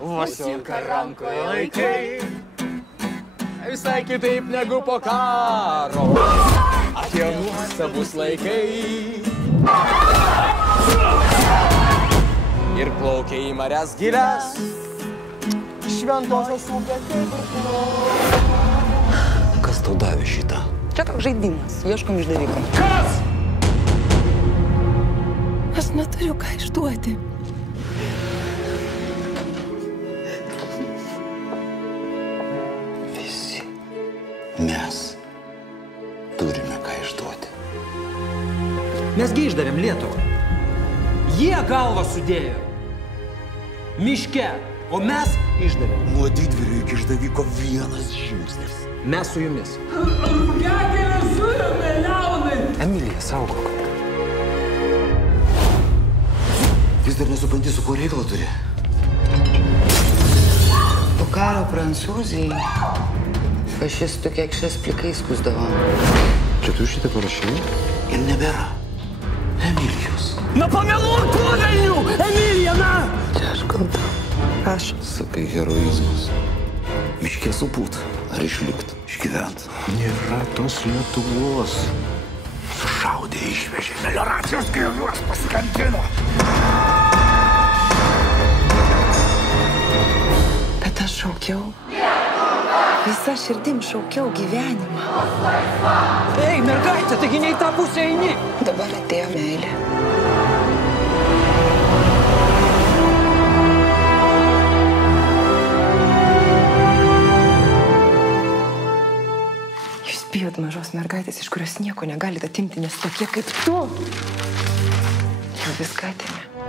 Vasilka rankoje laikai, visai kitaip negu po karo. Apie nuostabus laikai. Ir plaukia į marias gilias, šventosios upės kaip ir kūno. Kas tau davė šitą? Čia toks žaidimas, ieškom išdavikų. Kas? Aš neturiu ką išduoti. Visi mes turime ką išduoti. Mesgi išdavėm Lietuvą. Jie galvą sudėjo. Miške, o mes išdavėm. Nuo didvyrio iki išdaviko vienas žingsnis. Mes su jumis. Rugiagėlė suėmė liaunai. Emilija, saugok. Vis dar nesupranti, su kuo reikalą turi. Po karo Prancūzijai fašistų kekšės plikai skusdavo. Čia tu šitą parašai? Ir nebėra Emilijos. Na pameluok tuo velniu, Emilija, na! Čia aš kalta. Aš. Sakai, heroizmas. Miškė supūt. Ar išlikt? Išgyvent. Nėra tos Lietuvos. Sušaudė, išvežė. Melioracijos grioviuos paskandino. Bet aš šaukiau. Visa širdim šaukiau gyvenimą. Ei, mergaitė, taigi ne į tą pusę eini. Dabar atėjo meilė. Jūs bijot mažos mergaitės, iš kurios nieko negalite atimti, nes tokie kaip tu jau viską atėmė.